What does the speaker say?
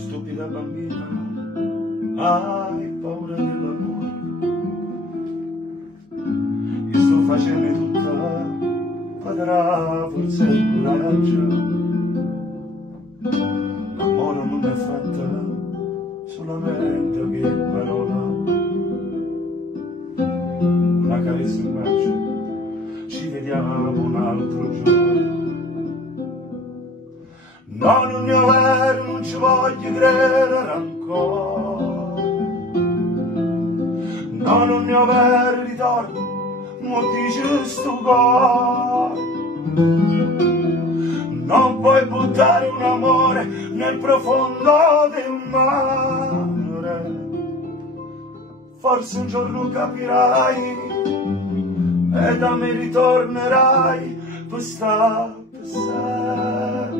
stupida bambina, hai paura dell'amore, io sto facendo tutta quadra, forse il coraggio, l'amore non è fatta solamente che parola, una carezza in bacio, ci vediamo un altro giorno. No, non ne ho vero, non ci voglio credere ancora. No, non ne ho vero ritorno, mo dice sto cuore. Non puoi buttare un amore nel profondo del mare. Forse un giorno capirai e da me ritornerai, poi sta per sempre.